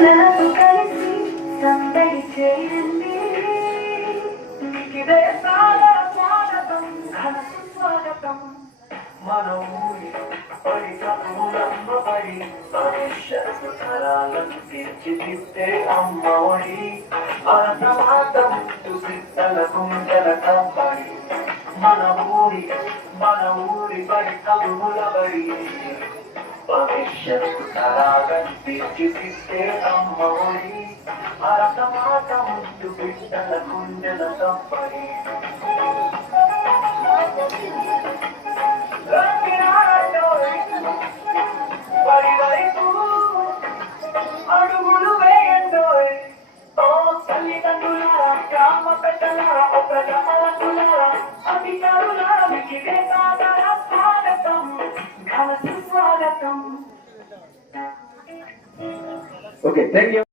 పిల్లలతో కలిసి సందడి చేయండి. ఇదే స్వాగతం, ఘన సుస్వాగతం. మన ఊరి పడి చదువులమ్మబడి భవిష్యత్తు తరాలను తీర్చిదిద్దే అమ్మఒడి భారతమాతం సిద్ధల గుండెల కంపడి. మన ఊరి బడి చదువులబడి భవిష్యత్తు తరాలను తీర్చిదిద్దే అమ్మఒడి భారతమాతం బిడ్డల గుండెల కంపడి. అడుగులు వేయండోయ్ ఓ తల్లిదండ్రులారా, గ్రామ పెద్దలారా, ప్రజాపాలకులారా, అధికారులారా, మీకు సాదర స్వాగతం, ఘన సుస్వాగతం. Okay, thank you.